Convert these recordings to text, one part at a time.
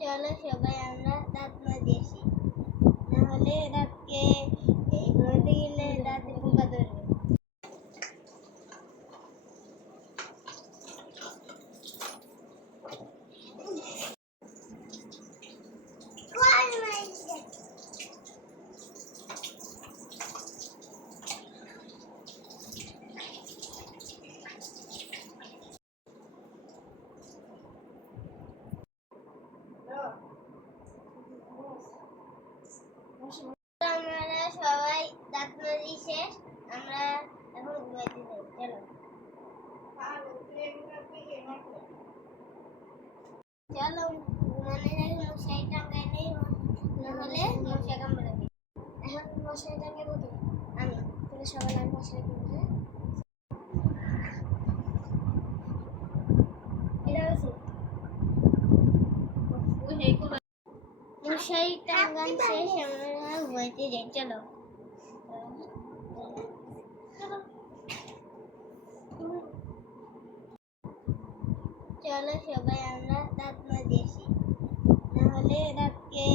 চলো সবাই আমরা দাঁত মাজি আসি, না হলে দাঁতকে ঘুমাতে গেলে দাঁতে পোকা ধরবে। আমরা সবাই দাঁত মাজি শেষ, আমরা এখন ঘুমাইতে যাই। চলো ঘুমানোর আগে মশারি টাঙাই নেই, নাহলে মশা কামড়াবে। এখন মশারি টাঙাবো কে? আমি। তাহলে সবাই আমি মশারি কিনবো। হ্যাঁ, মশারি টাঙান শেষ, আমরা ঘুমাইতে যাই। চলো চলো সবাই আমরা দাঁত মাজি আসি, না হলে দাঁতকে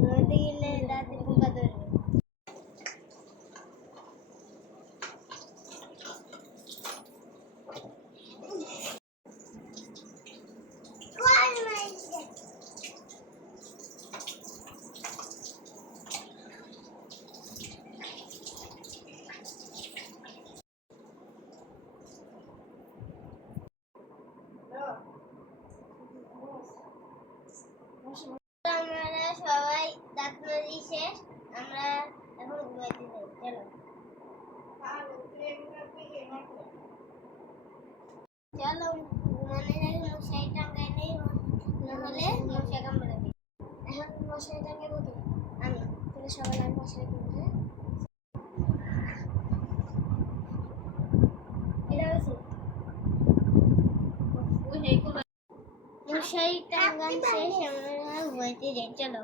ঘুমাতে গেলে দাঁতে পোকা ধরবে। আমরা সবাই দাঁত মাজি শেষ, আমরা এখন ঘুমাইতে যাই। চলো ঘুমানোর আগে মশারি টাঙাই নেই, নাহলে মশা কামড়াবে। এখন মশারি টাঙাবো কে? আমি। তাহলে সবাই আমি মশারি কিনবো। হ্যাঁ, মশারি টাঙান শেষ, আমরা ঘুমাইতে যাই। চলো।